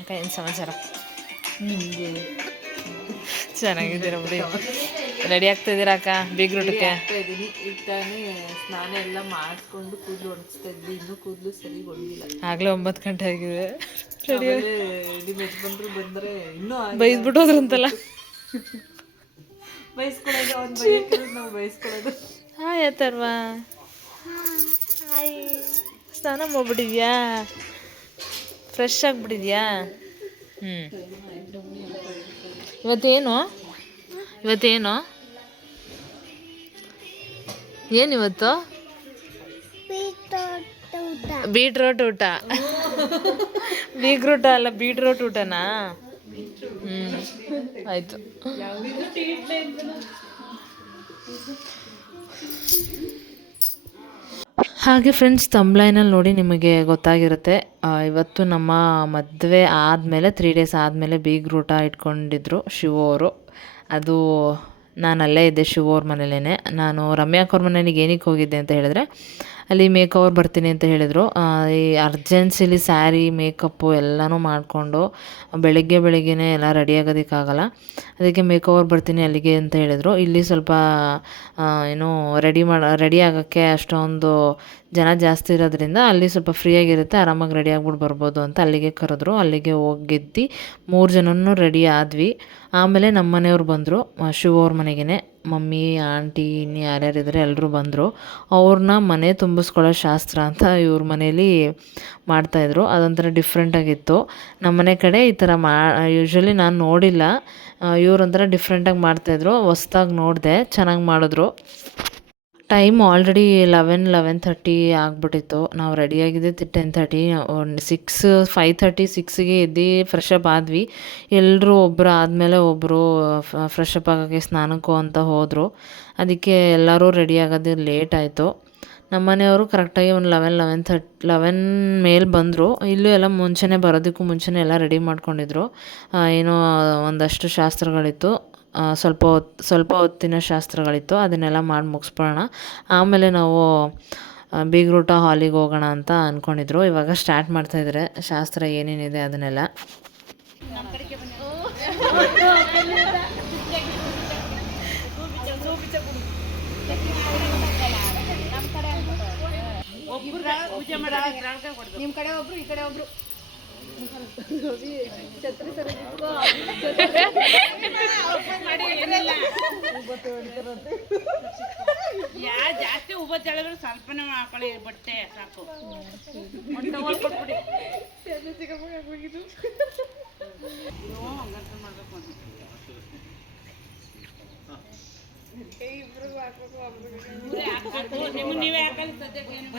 ಅಕ್ಕ ಏನು ಸಮಾಚಾರ ಚೆನ್ನಾಗಿದ್ದೀರ ಬಿಡಿ. ರೆಡಿ ಆಗ್ತಿದ್ದೀರಾ ಅಕ್ಕ? ಬಿಗ್ ರೂಟಕ್ಕೆ? ಈಗ ತಾನೇ ಸ್ನಾನ ಎಲ್ಲ ಮಾಡಿಸ್ಕೊಂಡು ಕೂದಲು ಒಣಗಿಸ್ತಾ ಇದ್ವಿ ಇನ್ನೂ ಕೂದಲು ಸರಿ ಒಣಗಿಲ್ಲ. ಆಗಲೇ ಒಂಬತ್ತು ಗಂಟೆ ಆಗಿದೆ. ರೆಡಿ ಬಂದ್ರು ಬಂದರೆ ಇನ್ನೂ. ಬೈದ್ಬಿಟ್ಟು ಹೋದ್ರಂತಲ್ಲ ಬೈಸ್ಕೊಳ್ಳೋದು ಅವ್ನು ಬೈಯಕ್ಕೆ ನಾವು ಬೈಸ್ಕೊಳ್ಳೋದು. ಹಾಯ್ ಯಾತರ್ವಾ ಸ್ನಾನ ಮಾಡ್ಬಿಟ್ಟಿದ್ಯಾ? ಫ್ರೆಶ್ ಆಗಿಬಿಟ್ಟಿದ್ಯಾ? ಹ್ಞೂ ಇವತ್ತೇನು? ಇವತ್ತೇನು? ಏನಿವತ್ತು ಬೀಟ್ರೋಟ್ ಊಟ. ಬೀಗ್ರೂಟ ಅಲ್ಲ, ಬೀಟ್ರೋಟ್ ಊಟನಾ? ಹ್ಞೂ ಆಯಿತು. ಹಾಗೆ ಫ್ರೆಂಡ್ಸ್ ತಂಬ್ಲೈನಲ್ಲಿ ನೋಡಿ ನಿಮಗೆ ಗೊತ್ತಾಗಿರುತ್ತೆ. ಇವತ್ತು ನಮ್ಮ ಮದುವೆ ಆದಮೇಲೆ ತ್ರೀ ಡೇಸ್ ಆದಮೇಲೆ ಬೀಗ್ ರೂಟ ಇಟ್ಕೊಂಡಿದ್ರು ಅವರು. ಅದು ನಾನು ಅಲ್ಲೇ ಇದ್ದೆ ಶಿವೋರ ಮನೇಲೇ ನಾನು ರಮ್ಯಾಕ್ ಅವ್ರ ಮನೆಗೆ ಏನಕ್ಕೆ ಹೋಗಿದ್ದೆ ಅಂತ ಹೇಳಿದ್ರೆ ಅಲ್ಲಿ ಮೇಕ್ ಬರ್ತೀನಿ ಅಂತ ಹೇಳಿದರು. ಈ ಅರ್ಜೆನ್ಸಿಲಿ ಸ್ಯಾರಿ ಮೇಕಪ್ಪು ಎಲ್ಲನೂ ಮಾಡಿಕೊಂಡು ಬೆಳಗ್ಗೆ ಬೆಳಗ್ಗೆನೇ ಎಲ್ಲ ರೆಡಿ ಆಗೋದಕ್ಕಾಗಲ್ಲ. ಅದಕ್ಕೆ ಮೇಕ್ ಬರ್ತೀನಿ ಅಲ್ಲಿಗೆ ಅಂತ ಹೇಳಿದರು. ಇಲ್ಲಿ ಸ್ವಲ್ಪ ಏನು ರೆಡಿ ಮಾಡಿ ರೆಡಿ ಆಗೋಕ್ಕೆ ಅಷ್ಟೊಂದು ಜನ ಜಾಸ್ತಿ ಇರೋದ್ರಿಂದ ಅಲ್ಲಿ ಸ್ವಲ್ಪ ಫ್ರೀಯಾಗಿರುತ್ತೆ ಆರಾಮಾಗಿ ರೆಡಿ ಆಗ್ಬಿಟ್ಟು ಬರ್ಬೋದು ಅಂತ ಅಲ್ಲಿಗೆ ಕರೆದ್ರು. ಅಲ್ಲಿಗೆ ಹೋಗಿದ್ದು ಮೂರು ಜನನೂ ರೆಡಿ ಆದ್ವಿ. ಆಮೇಲೆ ನಮ್ಮ ಮನೆಯವ್ರು ಬಂದರು ಶಿವ ಅವ್ರ ಮನೆಗೇ ಮಮ್ಮಿ, ಆಂಟಿ, ಇನ್ನು ಯಾರ್ಯಾರಿದ್ದಾರೆ ಎಲ್ಲರೂ ಬಂದರು. ಅವ್ರನ್ನ ಮನೆ ತುಂಬಿಸ್ಕೊಳ್ಳೋ ಶಾಸ್ತ್ರ ಅಂತ ಇವ್ರ ಮನೇಲಿ ಮಾಡ್ತಾಯಿದ್ರು ಅದೊಂಥರ ಡಿಫ್ರೆಂಟಾಗಿತ್ತು ನಮ್ಮ ಮನೆ ಕಡೆ ಈ ಥರ ಮಾ ಯೂಶ್ವಲಿ ನಾನು ನೋಡಿಲ್ಲ. ಇವ್ರೊಂಥರ ಡಿಫ್ರೆಂಟಾಗಿ ಮಾಡ್ತಾಯಿದ್ರು ಹೊಸ್ದಾಗಿ ನೋಡಿದೆ, ಚೆನ್ನಾಗಿ ಮಾಡಿದ್ರು. Time already eleven eleven thirty ಆಗಿಬಿಟ್ಟಿತ್ತು. ನಾವು ರೆಡಿಯಾಗಿದ್ದೆ ಟೆನ್ ಥರ್ಟಿ ಒಂದು ಸಿಕ್ಸ್ ಫೈವ್ ಥರ್ಟಿ ಸಿಕ್ಸ್ಗೆ ಎದ್ದು ಫ್ರೆಶ್ ಅಪ್ ಆದ್ವಿ. ಎಲ್ಲರೂ ಒಬ್ಬರು ಆದಮೇಲೆ ಒಬ್ಬರು ಫ್ರೆಶ್ ಅಪ್ ಆಗೋಕ್ಕೆ ಸ್ನಾನಕ್ಕೂ ಅಂತ ಹೋದರು. ಅದಕ್ಕೆ ಎಲ್ಲರೂ ರೆಡಿ ಆಗೋದು ಲೇಟ್ ಆಯಿತು. ನಮ್ಮ ಮನೆಯವರು ಕರೆಕ್ಟಾಗಿ ಒಂದು ಲೆವೆನ್ ಲೆವೆನ್ ಥರ್ಟ್ ಲೆವೆನ್ ಮೇಲೆ ಬಂದರು. ಇಲ್ಲೂ ಎಲ್ಲ ಮುಂಚೆನೇ ಬರೋದಕ್ಕೂ ಮುಂಚೆನೇ ಎಲ್ಲ ರೆಡಿ ಮಾಡ್ಕೊಂಡಿದ್ರು. ಏನೋ ಒಂದಷ್ಟು ಶಾಸ್ತ್ರಗಳಿತ್ತು. ಸ್ವಲ್ಪ ಹೊತ್ತು ಸ್ವಲ್ಪ ಹೊತ್ತಿನ ಶಾಸ್ತ್ರಗಳಿತ್ತು ಅದನ್ನೆಲ್ಲ ಮಾಡಿ ಮುಗಿಸ್ಬಿಡೋಣ ಆಮೇಲೆ ನಾವು ಬೀಗ್ರೂಟ ಹಾಲಿಗೆ ಹೋಗೋಣ ಅಂತ ಅಂದ್ಕೊಂಡಿದ್ರು ಇವಾಗ ಸ್ಟಾರ್ಟ್ ಮಾಡ್ತಾಯಿದ್ದಾರೆ ಶಾಸ್ತ್ರ ಏನೇನಿದೆ ಅದನ್ನೆಲ್ಲ. ನಿಮ್ಮ ಕಡೆ ಒಬ್ರು ಈ ಕಡೆ ಒಬ್ರು. ಯಾ ಜಾಸ್ತಿ ಉಬ್ಬ ತೆಳೆದ್ರು ಸ್ವಲ್ಪನೇ ಹಾಕೊಳ್ಳಿ ಬಟ್ಟೆ ಸಾಕು ನಿಮ್ಮ ನೀವೇ ಹಾಕೊಳ್ಳಿ ಸದ್ಯಕ್ಕೆ ಏನು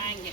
ಹಂಗೆ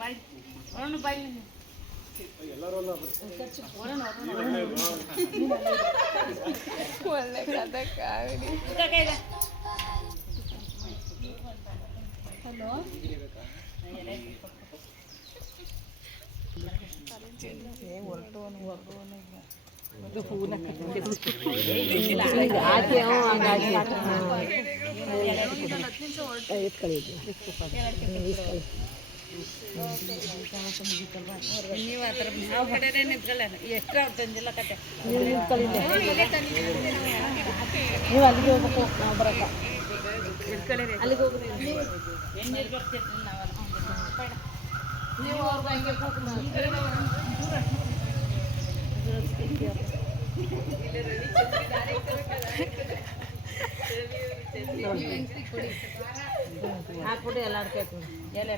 ಬಾಯ್ ಒಣ ಬಾಯ್ ನೀವು ಆ ಥರ ನಾವು ಕಡೆನೇ ನಿಂತ್ಕೊಳ್ಳ ಎಷ್ಟು ಅವ್ರು ಕತೆ. ಎಣ್ಣೀರು ಬರ್ತಿರ್ತೀವಿ ನಾವಲ್ಲ ಹಾಕ್ಬಿಟ್ಟು ಎಲ್ಲ ಅಡ್ಕೆ ಎಲೆ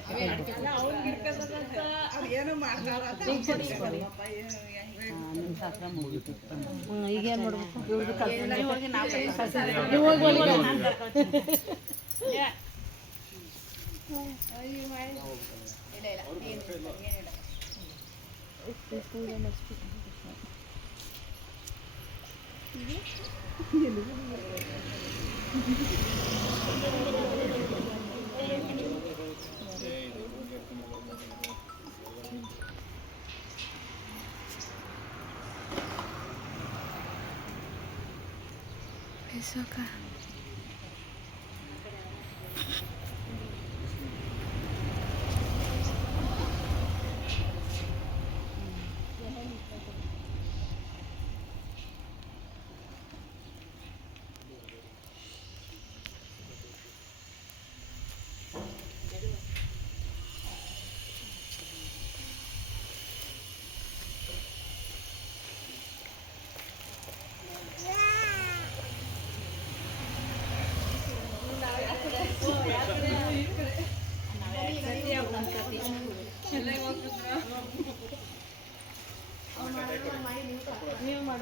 ಈಗೇನು ಮಾಡ್ಬೇಕು? ಇವ್ರದ್ದು Eso acá.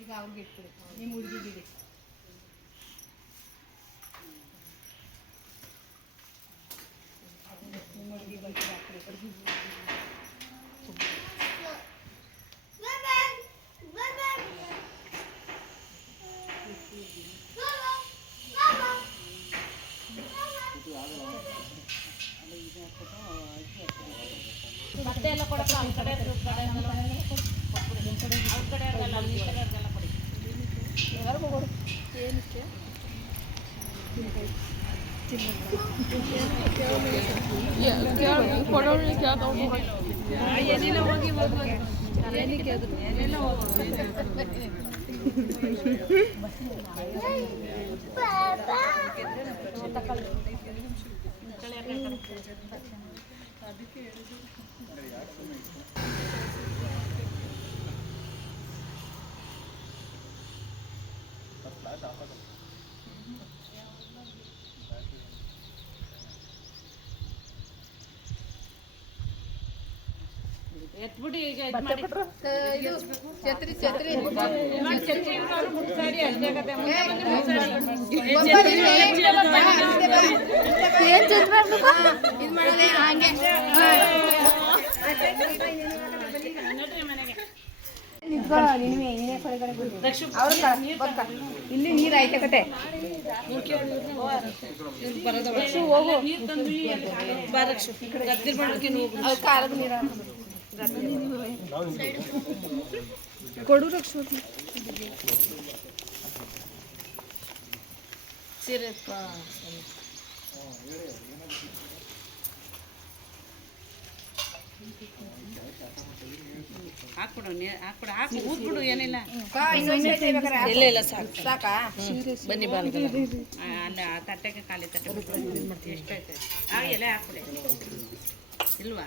ಈಗ ಅವ್ರಿಗೆ ಇಟ್ಬಿಡಿ. ನಿಮ್ಮ ಹುಡುಗಿಗೆ ಕಡೆ ಇವ್ರ ಕಡೆ ಎಲ್ಲ ಅವ್ರ ಕಡೆ ಇರೋದಲ್ಲ ಈ ಕಡೆ ಇರೋದೆಲ್ಲ ಕೊಡಿ ಎತ್ಬಿಡಿ ಈಗ ಇದ್ ಮಾಡಿ. ಇದು ಛತ್ರಿ ಛತ್ರಿ ಮಾಡಿ ಚರ್ಚೆ ಇವ್ರವ್ರು ಮುಗ್ಸಾಡಿ ಅಷ್ಟೇ ಕತೆ. ಮುಂದೆ ಬಂದು ಮುಗ್ಸಾಡಿ. ಏನ್ ಛತ್ರಿ ಮಾಡ್ಬೇಕು ಇದು ಮಾಡೋದೇ ಹಂಗೆ ನಡ್ರಿ ಮನೆಗೆ ಇಲ್ಲಿ ನೀರ್ ಐತೆ ಕತೆ ಹೋಗು ಕಾಲದ ಕೊಡು ರಕ್ಷ ಹಾಕ್ಬಿಡು ನೀ- ಹಾಕ್ಬಿಡು. ಹಾಕು ಊದ್ಬಿಡು ಏನಿಲ್ಲ. ಇಲ್ಲ ಇಲ್ಲ ಸಾಕು. ಸಾಕಾ? ಬನ್ನಿ ಆ, ಅಲ್ಲ ಆ ತಟ್ಟೆಗೆ ಖಾಲಿ ತಟ್ಟೆ ಎಷ್ಟೈತೆ ಆ ಎಲೆ ಹಾಕ್ಬಿಡಿ. ಇಲ್ವಾ.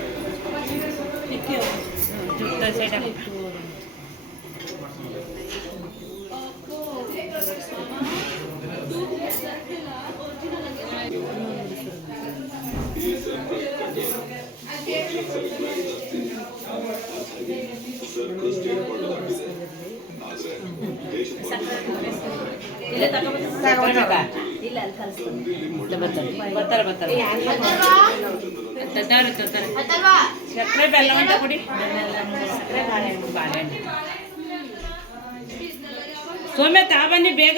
ಸಕ್ಕರೆ ಬೆಲ್ಲ ಅಂತ ಕೊಡಿ ಸಕ್ಕರೆ ಬಾಳೆಹಣ್ಣು ಬಾಳೆಹಣ್ಣು ಸೌಮ್ಯ ತಾ ಬನ್ನಿ ಬೇಗ.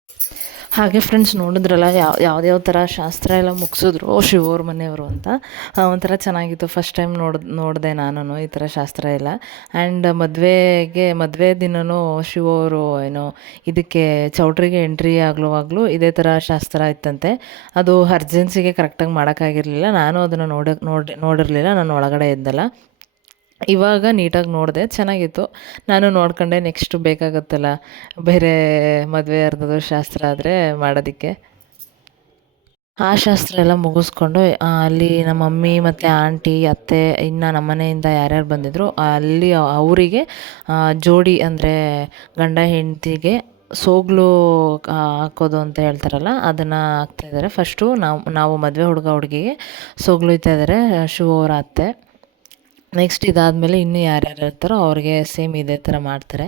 ಹಾಗೆ ಫ್ರೆಂಡ್ಸ್ ನೋಡಿದ್ರಲ್ಲ ಯಾವ ಯಾವ್ದ್ಯಾವ ಥರ ಶಾಸ್ತ್ರ ಎಲ್ಲ ಮುಗಿಸಿದ್ರು, ಶಿವೋರ್ ಮನೆಯವರು ಅಂತ. ಒಂಥರ ಚೆನ್ನಾಗಿತ್ತು. ಫಸ್ಟ್ ಟೈಮ್ ನೋಡ್, ನೋಡಿದೆ ನಾನು ಈ ಥರ ಶಾಸ್ತ್ರ ಎಲ್ಲ. ಆ್ಯಂಡ್ ಮದುವೆಗೆ, ಮದುವೆ ದಿನವೂ ಶಿವೋರು ಏನು ಇದಕ್ಕೆ ಚೌಟ್ರಿಗೆ ಎಂಟ್ರಿ ಆಗ್ಲುವಾಗಲೂ ಇದೇ ಥರ ಶಾಸ್ತ್ರ ಇತ್ತಂತೆ. ಅದು ಅರ್ಜೆನ್ಸಿಗೆ ಕರೆಕ್ಟಾಗಿ ಮಾಡೋಕ್ಕಾಗಿರಲಿಲ್ಲ. ನಾನು ಅದನ್ನು ನೋಡ, ನೋಡಿ, ನೋಡಿರಲಿಲ್ಲ. ನಾನು ಒಳಗಡೆ ಇದ್ದಲ್ಲ. ಇವಾಗ ನೀಟಾಗಿ ನೋಡಿದೆ, ಚೆನ್ನಾಗಿತ್ತು. ನಾನು ನೋಡ್ಕೊಂಡೆ ನೆಕ್ಸ್ಟ್ ಬೇಕಾಗುತ್ತಲ್ಲ, ಬೇರೆ ಮದುವೆ ಅರ್ಧದ ಶಾಸ್ತ್ರ ಆದರೆ ಮಾಡೋದಕ್ಕೆ. ಆ ಶಾಸ್ತ್ರ ಎಲ್ಲ ಮುಗಿಸ್ಕೊಂಡು ಅಲ್ಲಿ ನಮ್ಮ ಮಮ್ಮಿ ಮತ್ತು ಆಂಟಿ, ಅತ್ತೆ, ಇನ್ನು ನಮ್ಮ ಮನೆಯಿಂದ ಯಾರ್ಯಾರು ಬಂದಿದ್ರು, ಅಲ್ಲಿ ಅವರಿಗೆ ಜೋಡಿ ಅಂದರೆ ಗಂಡ ಹೆಂಡತಿಗೆ ಸೋಗ್ಲು ಹಾಕೋದು ಅಂತ ಹೇಳ್ತಾರಲ್ಲ, ಅದನ್ನು ಹಾಕ್ತಾಯಿದ್ದಾರೆ ಫಸ್ಟು ನಾವು ನಾವು ಮದುವೆ ಹುಡುಗ ಹುಡುಗಿಗೆ ಸೋಗ್ಲು ಇದ್ದಾರೆ ಶಿವ ಅವರ ಅತ್ತೆ. ನೆಕ್ಸ್ಟ್ ಇದಾದಮೇಲೆ ಇನ್ನೂ ಯಾರ್ಯಾರು ಇರ್ತಾರೋ ಅವ್ರಿಗೆ ಸೇಮ್ ಇದೇ ಥರ ಮಾಡ್ತಾರೆ.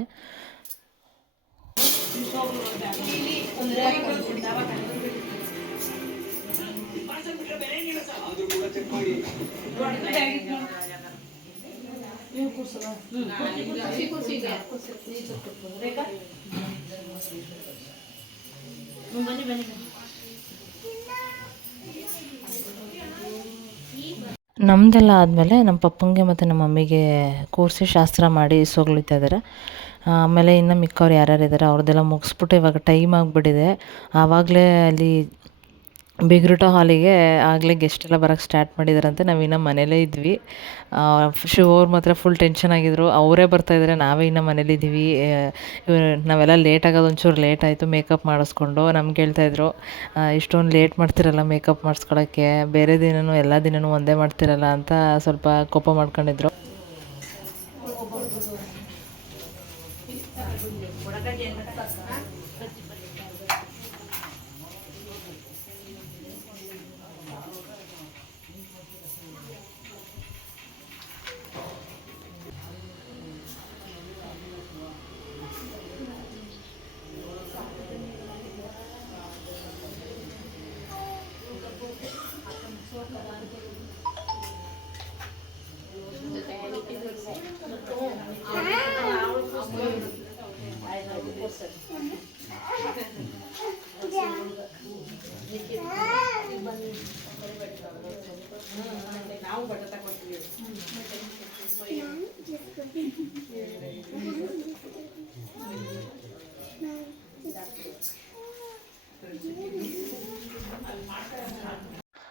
ನಮ್ಮದೆಲ್ಲ ಆದಮೇಲೆ ನಮ್ಮ ಪಪ್ಪಂಗೆ ಮತ್ತು ನಮ್ಮ ಮಮ್ಮಿಗೆ ಕೂರಿಸಿ ಶಾಸ್ತ್ರ ಮಾಡಿ ಸೊಗ್ಲಿತಾ ಇದ್ದಾರೆ ಆಮೇಲೆ ಇನ್ನು ಮಿಕ್ಕವ್ರು ಯಾರ್ಯಾರು ಇದ್ದಾರೆ ಅವ್ರದ್ದೆಲ್ಲ ಮುಗಿಸ್ಬಿಟ್ಟು ಇವಾಗ ಟೈಮ್ ಆಗಿಬಿಟ್ಟಿದೆ. ಆವಾಗಲೇ ಅಲ್ಲಿ ಬಿಗ್ರೂಟ ಹಾಲಿಗೆ ಆಗಲೇ ಗೆಸ್ಟ್ ಎಲ್ಲ ಬರೋಕ್ಕೆ ಸ್ಟಾರ್ಟ್ ಮಾಡಿದಾರಂತೆ. ನಾವು ಇನ್ನೂ ಮನೇಲೇ ಇದ್ವಿ. ಶಿವ ಅವ್ರು ಮಾತ್ರ ಫುಲ್ ಟೆನ್ಷನ್ ಆಗಿದ್ರು. ಅವರೇ ಬರ್ತಾಯಿದ್ದಾರೆ ನಾವೇ ಇನ್ನೂ ಮನೇಲಿದ್ದೀವಿ ನಾವೆಲ್ಲ ಲೇಟ್ ಆಗೋದು ಒಂಚೂರು ಲೇಟ್ ಆಯಿತು. ಮೇಕಪ್ ಮಾಡಿಸ್ಕೊಂಡು ನಮ್ಗೆ ಹೇಳ್ತಾಯಿದ್ರು ಇಷ್ಟೊಂದು ಲೇಟ್ ಮಾಡ್ತಿರಲ್ಲ ಮೇಕಪ್ ಮಾಡಿಸ್ಕೊಳಕ್ಕೆ. ಬೇರೆ ದಿನವೂ ಎಲ್ಲ ದಿನವೂ ಒಂದೇ ಮಾಡ್ತಿರಲ್ಲ ಅಂತ ಸ್ವಲ್ಪ ಕೋಪ ಮಾಡ್ಕೊಂಡಿದ್ರು.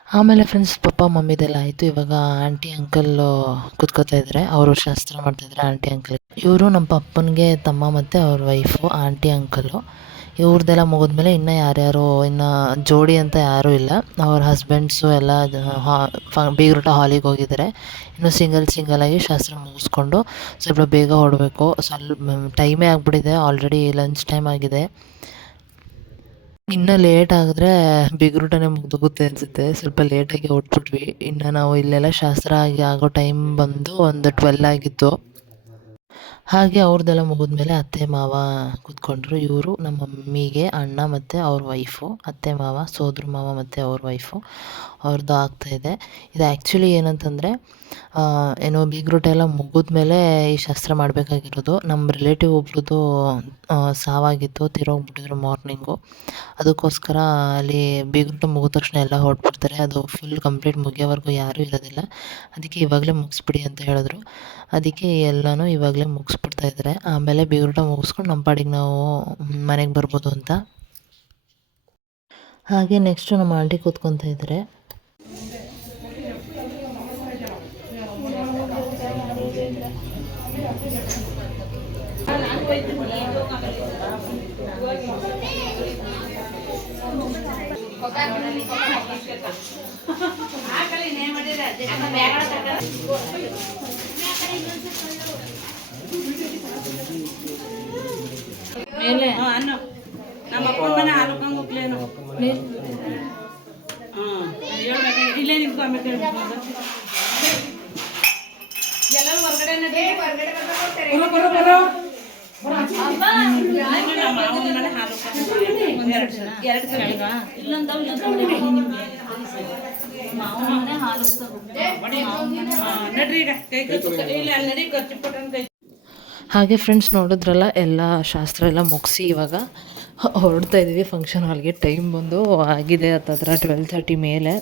ಆಮೇಲೆ ಫ್ರೆಂಡ್ಸ್ ಪಪ್ಪ ಮಮ್ಮಿದೆಲ್ಲ ಆಯಿತು. ಇವಾಗ ಆಂಟಿ ಅಂಕಲ್ ಕೂತ್ಕೋತಾ ಇದ್ದಾರೆ ಅವರು ಶಾಸ್ತ್ರ ಮಾಡ್ತಾಯಿದ್ದಾರೆ ಆಂಟಿ ಅಂಕಲ್ ಇವರು ನಮ್ಮ ಪಪ್ಪನಿಗೆ ತಮ್ಮ ಮತ್ತು ಅವ್ರ ವೈಫು ಆಂಟಿ ಅಂಕಲು ಇವ್ರದ್ದೆಲ್ಲ ಮುಗಿದ್ಮೇಲೆ ಇನ್ನೂ ಯಾರ್ಯಾರು, ಇನ್ನು ಜೋಡಿ ಅಂತ ಯಾರೂ ಇಲ್ಲ. ಅವ್ರ ಹಸ್ಬೆಂಡ್ಸು ಎಲ್ಲ ಹಾ, ಫ, ಬೀಗ್ರೂಟ ಹಾಲಿಗೆ ಹೋಗಿದ್ದಾರೆ ಇನ್ನು ಸಿಂಗಲ್ ಸಿಂಗಲಾಗಿ ಶಾಸ್ತ್ರ ಮುಗಿಸ್ಕೊಂಡು ಸ್ವಲ್ಪ ಬೇಗ ಹೊಡಬೇಕು ಸ್ವಲ್ಪ ಟೈಮೇ ಆಗಿಬಿಟ್ಟಿದೆ. ಆಲ್ರೆಡಿ ಲಂಚ್ ಟೈಮ್ ಆಗಿದೆ. ಇನ್ನೂ ಲೇಟ್ ಆಗಿದ್ರೆ ಬಿಗ್ರೂಟನೇ ಮುಗ್ದೋಗುತ್ತೆ ಅನಿಸುತ್ತೆ. ಸ್ವಲ್ಪ ಲೇಟಾಗಿ ಹೊಟ್ಬಿಟ್ವಿ ಇನ್ನು ನಾವು ಇಲ್ಲೆಲ್ಲ ಶಾಸ್ತ್ರ ಆಗಿ ಆಗೋ ಟೈಮ್ ಬಂದು ಒಂದು ಟ್ವೆಲ್ ಆಗಿತ್ತು. ಹಾಗೆ ಅವ್ರದ್ದೆಲ್ಲ ಮುಗಿದ್ಮೇಲೆ ಅತ್ತೆ, ಮಾವ ಕೂತ್ಕೊಂಡ್ರು. ಇವರು ನಮ್ಮ ಮಮ್ಮಿಗೆ, ಅಣ್ಣ ಮತ್ತು ಅವ್ರ ವೈಫು ಅತ್ತೆ, ಮಾವ, ಸೋದ್ರ ಮಾವ ಮತ್ತು ಅವ್ರ ವೈಫು ಅವ್ರದ್ದು ಆಗ್ತಾಯಿದೆ ಇದು. ಆ್ಯಕ್ಚುಲಿ ಏನಂತಂದರೆ ಏನೋ ಬೀಗ್ರೂಟ ಎಲ್ಲ ಮುಗಿದ್ಮೇಲೆ ಈ ಶಾಸ್ತ್ರ ಮಾಡಬೇಕಾಗಿರೋದು. ನಮ್ಮ ರಿಲೇಟಿವ್ ಒಬ್ರದ್ದು ಸಾವಾಗಿತ್ತು ತಿರೋಗ್ಬಿಟ್ಟಿದ್ರು ಮಾರ್ನಿಂಗು ಅದಕ್ಕೋಸ್ಕರ ಅಲ್ಲಿ ಬೀಗ್ರೂಟ ಮುಗಿದ ತಕ್ಷಣ ಎಲ್ಲ ಹೊರಟ್ಬಿಡ್ತಾರೆ. ಅದು ಫುಲ್ ಕಂಪ್ಲೀಟ್ ಮುಗಿಯೋವರೆಗೂ ಯಾರೂ ಇರೋದಿಲ್ಲ. ಅದಕ್ಕೆ ಇವಾಗಲೇ ಮುಗಿಸ್ಬಿಡಿ ಅಂತ ಹೇಳಿದ್ರು. ಅದಕ್ಕೆ ಎಲ್ಲನೂ ಇವಾಗಲೇ ಮುಗಿಸ್ಬಿಡ್ತಾ ಇದ್ದಾರೆ. ಆಮೇಲೆ ಬೀಗ್ರೂಟ ಮುಗಿಸ್ಕೊಂಡು ನಮ್ಮ ಪಾಡಿಗೆ ನಾವು ಮನೆಗೆ ಬರ್ಬೋದು ಅಂತ. ಹಾಗೆ ನೆಕ್ಸ್ಟು ನಮ್ಮ ಆಂಟಿ ಕೂತ್ಕೊತಾ ಇದ್ದಾರೆ. ಮೇಲೆ. ಅನ್ನು. ನಮ್ಮ ಅಪ್ಪನ ಮನೆ ಹಾಲ್ಕೊಂಡ್ ಹೋಗ್ಲೇನು ಹಾಂ ಇಲ್ಲೇ ನಿಂತ್ಕೊ ಆಮೇಲೆ ಕೇಳ್ಬೇಕು. ಎಲ್ಲರೂ ಹೊರಗಡೆ ಹೊರಗಡೆ ಬರೋ ಹಾಗೆ ಫ್ರೆಂಡ್ಸ್ ನೋಡಿದ್ರಲ್ಲ, ಎಲ್ಲ ಶಾಸ್ತ್ರ ಎಲ್ಲ ಮುಗಿಸಿ ಇವಾಗ ಹೊರಡ್ತಾ ಇದ್ದೀವಿ ಫಂಕ್ಷನ್ ಹಾಲ್ಗೆ ಟೈಮ್ ಬಂದು ಆಗಿದೆ ಹತ್ತತ್ರ ಟ್ವೆಲ್ ತರ್ಟಿ ಮೇಲೆ.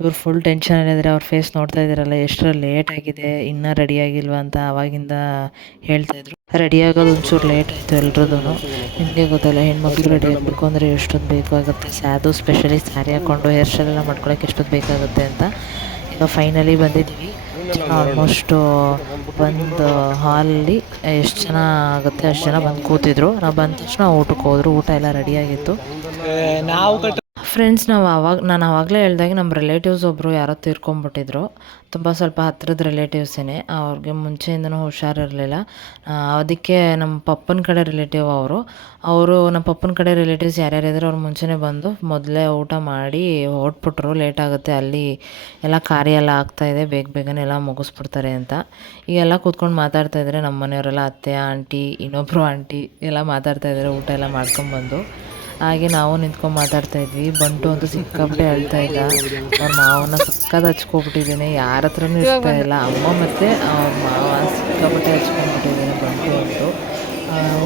ಇವ್ರು ಫುಲ್ ಟೆನ್ಷನ್ ಟೆನ್ಷನಲ್ಲಿದ್ದಾರೆ ಅವ್ರ ಫೇಸ್ ನೋಡ್ತಾ ಇದ್ದೀರಲ್ಲ ಎಷ್ಟರ ಲೇಟ್ ಆಗಿದೆ, ಇನ್ನೂ ರೆಡಿ ಆಗಿಲ್ವಾ ಅಂತ ಆವಾಗಿಂದ ಹೇಳ್ತಾಯಿದ್ರು ರೆಡಿ ಆಗೋದು ಒಂಚೂರು ಲೇಟ್ ಆಯಿತು ಎಲ್ರದ್ದು ನಿಮಗೆ ಗೊತ್ತಲ್ಲ, ಹೆಣ್ಮಕ್ಳು ರೆಡಿ ಆಗಬೇಕು ಅಂದರೆ ಎಷ್ಟೊಂದು ಬೇಕಾಗುತ್ತೆ. ಅದು ಸ್ಪೆಷಲಿ ಸ್ಯಾರಿ ಹಾಕ್ಕೊಂಡು ಹೇರ್ ಸ್ಟೈಲ್ ಎಲ್ಲ ಮಾಡ್ಕೊಳಕ್ಕೆ ಎಷ್ಟೊಂದು ಬೇಕಾಗುತ್ತೆ ಅಂತ. ಈಗ ಫೈನಲಿ ಬಂದಿದ್ದೀವಿ. ಆಲ್ಮೋಸ್ಟು ಒಂದು ಹಾಲಲ್ಲಿ ಎಷ್ಟು ಜನ ಆಗುತ್ತೆ, ಅಷ್ಟು ಜನ ಬಂದು ಕೂತಿದ್ರು. ನಾವು ಬಂದ ತಕ್ಷಣ ಊಟಕ್ಕೆ ಹೋದ್ರು. ಊಟ ಎಲ್ಲ ರೆಡಿಯಾಗಿತ್ತು ಫ್ರೆಂಡ್ಸ್ ನಾವು ಆವಾಗ, ನಾನು ಆವಾಗಲೇ ಹೇಳ್ದಾಗ ನಮ್ಮ ರಿಲೇಟಿವ್ಸ್ ಒಬ್ಬರು ಯಾರೋ ತೀರ್ಕೊಂಬಿಟ್ಟಿದ್ರು. ತುಂಬ ಸ್ವಲ್ಪ ಹತ್ತಿರದ ರಿಲೇಟಿವ್ಸೇ ಅವ್ರಿಗೆ ಮುಂಚೆಯಿಂದನೂ ಹುಷಾರಿರಲಿಲ್ಲ ಅದಕ್ಕೆ ನಮ್ಮ ಪಪ್ಪನ ಕಡೆ ರಿಲೇಟಿವ್ ಅವರು. ಅವರು ನಮ್ಮ ಪಪ್ಪನ ಕಡೆ ರಿಲೇಟಿವ್ಸ್ ಯಾರ್ಯಾರು ಇದ್ರು ಅವ್ರು ಮುಂಚೆನೇ ಬಂದು ಮೊದಲೇ ಊಟ ಮಾಡಿ ಹೊಟ್ಬಿಟ್ರು ಲೇಟ್ ಆಗುತ್ತೆ, ಅಲ್ಲಿ ಎಲ್ಲ ಕಾರ್ಯ ಎಲ್ಲ ಆಗ್ತಾಯಿದೆ ಬೇಗ ಬೇಗನೆ ಎಲ್ಲ ಮುಗಿಸ್ಬಿಡ್ತಾರೆ ಅಂತ. ಈಗೆಲ್ಲ ಕೂತ್ಕೊಂಡು ಮಾತಾಡ್ತಾ ಇದ್ದಾರೆ ನಮ್ಮ ಮನೆಯವರೆಲ್ಲ ಅತ್ತೆ, ಆಂಟಿ ಇನ್ನೊಬ್ಬರು ಆಂಟಿ ಎಲ್ಲ ಮಾತಾಡ್ತಾ ಇದ್ದಾರೆ ಊಟ ಎಲ್ಲ ಮಾಡ್ಕೊಂಬಂದು. ಹಾಗೆ ನಾವು ನಿಂತ್ಕೊಂಡು ಮಾತಾಡ್ತಾ ಇದ್ವಿ. ಬಂಟು ಅಂತೂ ಸಿಕ್ಕಾಪಟ್ಟೆ ಅಳ್ತಾ ಇಲ್ಲ. ಅವ್ರ ಮಾವನ ಸಕ್ಕದ ಹಚ್ಕೊಬಿಟ್ಟಿದ್ದೀನಿ. ಯಾರ ಹತ್ರನೂ ಇರ್ತಾ ಇಲ್ಲ. ಅಮ್ಮ ಮತ್ತು ಅವ್ರ ಮಾವ ಸಿಕ್ಕಾಪಟ್ಟೆ ಹಚ್ಕೊಂಡ್ಬಿಟ್ಟಿದ್ದೀನಿ ಬಂಟು ಅಂತೂ.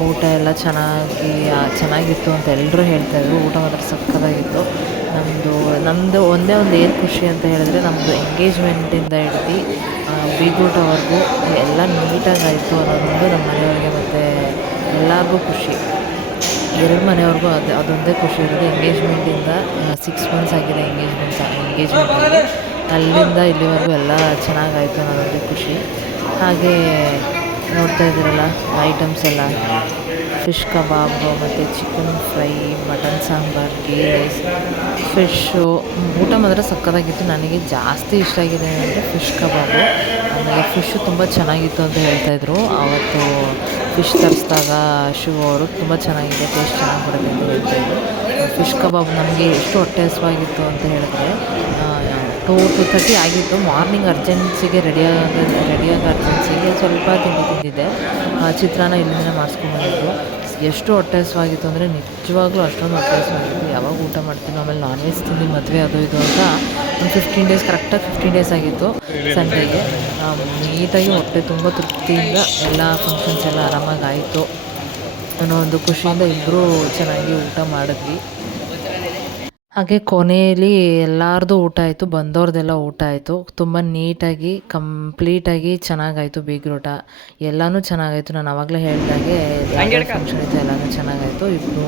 ಊಟ ಎಲ್ಲ ಚೆನ್ನಾಗಿ ಚೆನ್ನಾಗಿತ್ತು ಅಂತ ಎಲ್ಲರೂ ಹೇಳ್ತಾಯಿದ್ರು ಊಟ ಮಾತ್ರ ಸಕ್ಕದಾಗಿತ್ತು ನಮ್ಮದು ನಮ್ಮದು ಒಂದೇ ಒಂದು ಏನು ಖುಷಿ ಅಂತ ಹೇಳಿದ್ರೆ ನಮ್ಮದು ಎಂಗೇಜ್ಮೆಂಟಿಂದ ಹಿಡ್ದು ಬೀಗೂಟವರೆಗೂ ಎಲ್ಲ ನೀಟಾಗಿ ಆಯಿತು ಅನ್ನೋದೊಂದು ನಮ್ಮ ಮನೆಯವರಿಗೆ ಮತ್ತು ಎಲ್ಲರಿಗೂ ಖುಷಿ. ಎರಡು ಮನೆಯವ್ರಿಗೂ ಅದು ಅದೊಂದೇ ಖುಷಿ ಇರೋದು. ಎಂಗೇಜ್ಮೆಂಟಿಂದ ಸಿಕ್ಸ್ ಮಂತ್ಸ್ ಆಗಿದೆ ಎಂಗೇಜ್ಮೆಂಟ್ ಎಂಗೇಜ್ಮೆಂಟ್ ಅಲ್ಲಿಂದ ಇಲ್ಲಿವರೆಗೂ ಎಲ್ಲ ಚೆನ್ನಾಗಾಯಿತು ಅನ್ನೋದೊಂದು ಖುಷಿ. ಹಾಗೆ ನೋಡ್ತಾ ಇದ್ದೀರಲ್ಲ ಐಟಮ್ಸ್ ಎಲ್ಲ. ಫಿಶ್ ಕಬಾಬ್ ಮತ್ತು chicken fry mutton sambar ghee rice fish ಊಟ ಮಾತ್ರ ಸಕ್ಕತ್ತಾಗಿತ್ತು. ನನಗೆ ಜಾಸ್ತಿ ಇಷ್ಟ ಆಗಿದೆ ಅಂದರೆ ಫಿಶ್ ಕಬಾಬು ಆಮೇಲೆ ಫಿಶ್ಶು ತುಂಬ ಚೆನ್ನಾಗಿತ್ತು ಅಂತ ಹೇಳ್ತಾಯಿದ್ರು ಆವತ್ತು ಫಿಶ್ ತರಿಸಿದಾಗ ಶಿವ ಅವರು ತುಂಬ ಚೆನ್ನಾಗಿದೆ, ಟೇಸ್ಟ್ ಚೆನ್ನಾಗಿ ಬರುತ್ತೆ ಅಂತ ಹೇಳ್ತಾಯಿದ್ರು ಫಿಶ್ ಕಬಾಬ್ ನಮಗೆ ಎಷ್ಟು ಹೊಟ್ಟೆ ಹಸುವಾಗಿತ್ತು ಅಂತ ಹೇಳಿದ್ರೆ ಟೂ ಟು ತರ್ಟಿ ಆಗಿತ್ತು. ಮಾರ್ನಿಂಗ್ ಅರ್ಜೆನ್ಸಿಗೆ ರೆಡಿಯಾಗ ರೆಡಿಯಾಗ ಅರ್ಜೆನ್ಸಿಗೆ ಸ್ವಲ್ಪ ತಿಂಡಿ ತಿಂದಿದ್ದೆ. ಚಿತ್ರಾನ್ನ ಇಲ್ಲಿಂದಲೇ ಮಾಡಿಸ್ಕೊಂಬಂದಿದ್ದು ಎಷ್ಟು ಹೊಟ್ಟೆ ಹಸುವಾಗಿತ್ತು ಅಂದರೆ ನಿಜವಾಗ್ಲೂ ಅಷ್ಟೊಂದು ಹೊಟ್ಟೆ ಹಸುವಾಗಿತ್ತು ಯಾವಾಗ ಊಟ ಮಾಡ್ತೀನಿ, ಆಮೇಲೆ ನಾನ್ ವೆಜ್ ತಿಂದು ಮದುವೆ ಅದು ಇದು ಅಂತ ಒಂದು ಫಿಫ್ಟೀನ್ ಡೇಸ್ ಕರೆಕ್ಟಾಗಿ ಫಿಫ್ಟೀನ್ ಡೇಸ್ ಆಗಿತ್ತು ಸಂಡೇಗೆ ನೀಟಾಗಿ ಹೊಟ್ಟೆ ತುಂಬ ತೃಪ್ತಿಯಿಂದ ಎಲ್ಲ ಫಂಕ್ಷನ್ಸ್ ಎಲ್ಲ ಆರಾಮಾಗಿ ಆಯಿತು. ಅನ್ನೋ ಒಂದು ಖುಷಿಯಿಂದ ಇಬ್ಬರೂ ಚೆನ್ನಾಗಿ ಊಟ ಮಾಡಿದ್ವಿ. ಹಾಗೆ ಕೊನೆಯಲ್ಲಿ ಎಲ್ಲರದು ಊಟ ಆಯಿತು ಬಂದವ್ರದ್ದೆಲ್ಲ ಊಟ ಆಯಿತು. ತುಂಬ ನೀಟಾಗಿ ಕಂಪ್ಲೀಟಾಗಿ ಚೆನ್ನಾಗಾಯಿತು ಬೀಗ್ರೂಟ. ಎಲ್ಲನೂ ಚೆನ್ನಾಗಾಯಿತು. ನಾನು ಆವಾಗಲೇ ಹೇಳಿದಾಗೆ ಫಂಕ್ಷನ್ ಇತ್ತು ಎಲ್ಲನೂ ಚೆನ್ನಾಗಾಯಿತು. ಇಬ್ಬರು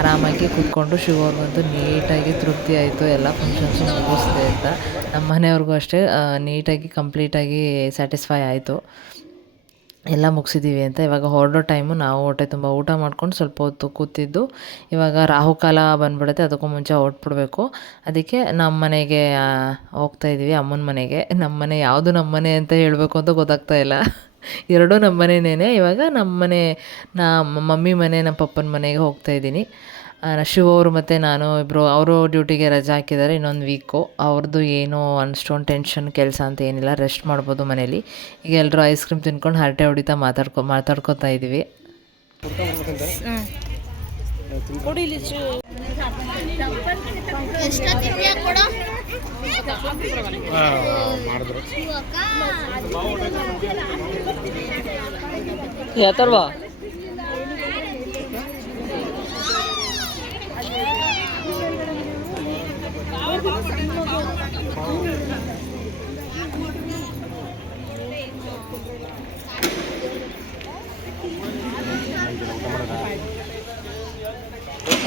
ಆರಾಮಾಗಿ ಕೂತ್ಕೊಂಡು ಬಂದು ನೀಟಾಗಿ ತೃಪ್ತಿ ಆಯಿತು. ಎಲ್ಲ ಫಂಕ್ಷನ್ಸು ಮುಗಿಸ್ದೆ ಅಂತ. ನಮ್ಮ ಮನೆಯವ್ರಿಗೂ ಅಷ್ಟೇ ನೀಟಾಗಿ ಕಂಪ್ಲೀಟಾಗಿ ಸ್ಯಾಟಿಸ್ಫೈ ಆಯಿತು. ಎಲ್ಲ ಮುಗಿಸಿದ್ದೀವಿ ಅಂತ ಇವಾಗ ಹೊರಡೋ ಟೈಮು ನಾವು ಹೊಟ್ಟೆ ತುಂಬ ಊಟ ಮಾಡ್ಕೊಂಡು ಸ್ವಲ್ಪ ಹೊತ್ತು ಕೂತಿದ್ದು. ಇವಾಗ ರಾಹುಕಾಲ ಬಂದ್ಬಿಡುತ್ತೆ, ಅದಕ್ಕೂ ಮುಂಚೆ ಹೊರಟ್ಬಿಡ್ಬೇಕು. ಅದಕ್ಕೆ ನಮ್ಮ ಮನೆಗೆ ಹೋಗ್ತಾ ಇದ್ದೀವಿ ಅಮ್ಮನ ಮನೆಗೆ. ನಮ್ಮ ಮನೆ ಯಾವುದು ನಮ್ಮ ಮನೆ ಅಂತ ಹೇಳಬೇಕು ಅಂತ ಗೊತ್ತಾಗ್ತಾ ಇಲ್ಲ. ಎರಡೂ ನಮ್ಮ ಮನೆನೇ ಇವಾಗ ನಮ್ಮ ಮನೆ ನಮ್ಮ ಮಮ್ಮಿ ಮನೆ ನಮ್ಮ ಪಪ್ಪನ ಮನೆಗೆ ಹೋಗ್ತಾ ಇದ್ದೀನಿ. ಶಿವ ಅವರು ಮತ್ತು ನಾನು ಇಬ್ಬರು ಅವರು ಡ್ಯೂಟಿಗೆ ರಜೆ ಹಾಕಿದ್ದಾರೆ ಇನ್ನೊಂದು ವೀಕು ಅವ್ರದ್ದು ಏನೂ ಅನ್ಸ್ಟೋನ್ ಟೆನ್ಷನ್ ಕೆಲಸ ಅಂತ ಏನಿಲ್ಲ ರೆಸ್ಟ್ ಮಾಡ್ಬೋದು ಮನೇಲಿ. ಈಗ ಎಲ್ಲರೂ ಐಸ್ ಕ್ರೀಮ್ ತಿನ್ಕೊಂಡು ಹರಟೆ ಹೊಡಿತಾ ಮಾತಾಡ್ಕೊ ಮಾತಾಡ್ಕೊತಾ ಇದ್ದೀವಿ. ಯಾತರ್ವಾ?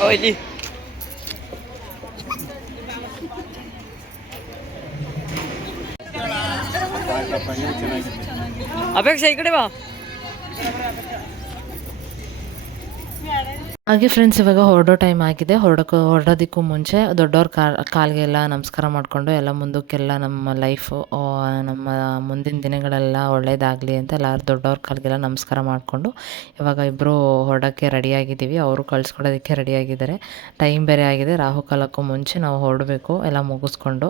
ಓಯ್ಲಿ ಅಪೇಕ್ಷೆ ಈ ಕಡೆ ಹಾಗೆ ಫ್ರೆಂಡ್ಸ್ ಇವಾಗ ಹೊರಡೋ ಟೈಮ್ ಆಗಿದೆ. ಹೊರಡೋಕ್ಕೂ ಹೊರಡೋದಕ್ಕೂ ಮುಂಚೆ ದೊಡ್ಡವ್ರ ಕಾಲ್ ಕಾಲಿಗೆಲ್ಲ ನಮಸ್ಕಾರ ಮಾಡಿಕೊಂಡು ಎಲ್ಲ ಮುಂದಕ್ಕೆಲ್ಲ ನಮ್ಮ ಲೈಫು ನಮ್ಮ ಮುಂದಿನ ದಿನಗಳೆಲ್ಲ ಒಳ್ಳೇದಾಗಲಿ ಅಂತ ಎಲ್ಲರೂ ದೊಡ್ಡವ್ರ ಕಾಲಿಗೆಲ್ಲ ನಮಸ್ಕಾರ ಮಾಡಿಕೊಂಡು ಇವಾಗ ಇಬ್ಬರು ಹೊರಡೋಕ್ಕೆ ರೆಡಿಯಾಗಿದ್ದೀವಿ ಅವರು ಕಳಿಸ್ಕೊಡೋದಕ್ಕೆ ರೆಡಿಯಾಗಿದ್ದಾರೆ ಟೈಮ್ ಬೇರೆ ಆಗಿದೆ. ರಾಹುಕಾಲಕ್ಕೂ ಮುಂಚೆ ನಾವು ಹೊರಡಬೇಕು. ಎಲ್ಲ ಮುಗಿಸ್ಕೊಂಡು.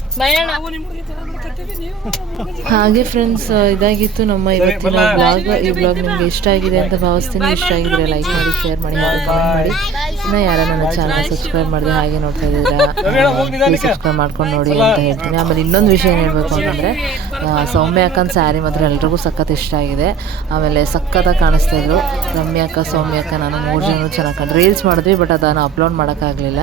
ಹಾಗೆ ಫ್ರೆಂಡ್ಸ್ ಇದಾಗಿತ್ತು ನಮ್ಮ ಇವತ್ತಿನ ಬ್ಲಾಗ್ ಈ ಬ್ಲಾಗ್ ನಿಮ್ಗೆ ಇಷ್ಟ ಆಗಿದೆ ಅಂತ ಭಾವಿಸ್ತೀನಿ. ಇಷ್ಟ ಆಗಿದ್ರೆ ಲೈಕ್ ಮಾಡಿ ಶೇರ್ ಮಾಡಿ ಹಾಗೆ ಕಮೆಂಟ್ ಮಾಡಿ. ಇನ್ನು ಯಾರ ನನ್ನ ಚಾನಲ್ ಸಬ್ಸ್ಕ್ರೈಬ್ ಮಾಡಿದೆ ಹಾಗೆ ನೋಡ್ತಾ ಇದ್ದೀರಾ ಸಬ್ಸ್ಕ್ರೈಬ್ ಮಾಡ್ಕೊಂಡು ನೋಡಿ ಅಂತ ಹೇಳ್ತೀನಿ. ಆಮೇಲೆ ಇನ್ನೊಂದು ವಿಷಯ ಹೇಳ್ಬೇಕು ಹೇಳಬೇಕು ಅಂತಂದರೆ ಸೌಮ್ಯ ಅಕ್ಕನ ಸ್ಯಾರಿ ಮಾತ್ರ ಎಲ್ರಿಗೂ ಸಖತ್ ಇಷ್ಟ ಆಗಿದೆ. ಆಮೇಲೆ ಸಖತ್ತಾಗಿ ಕಾಣಿಸ್ತಾ ಇದ್ರು. ರಮ್ಯ ಅಕ್ಕ ಸೌಮ್ಯ ಅಕ್ಕ ನಾನು ಮೂರು ಜನ ಚೆನ್ನಾಗಿ ಕಂಡು ರೀಲ್ಸ್ ಮಾಡಿದ್ವಿ ಬಟ್ ಅದನ್ನು ಅಪ್ಲೋಡ್ ಮಾಡೋಕ್ಕಾಗಲಿಲ್ಲ